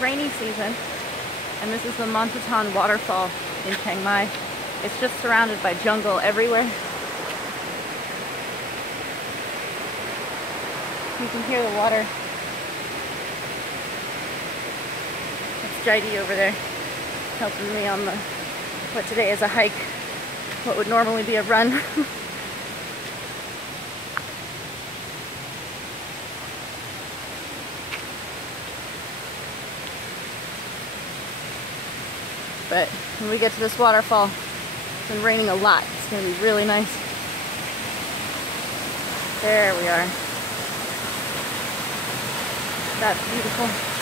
rainy season, and this is the Monthathan Waterfall in Chiang Mai. It's just surrounded by jungle everywhere. You can hear the water. It's Jaidi over there helping me on what today is a hike, what would normally be a run. But when we get to this waterfall, it's been raining a lot. It's going to be really nice. There we are. That's beautiful.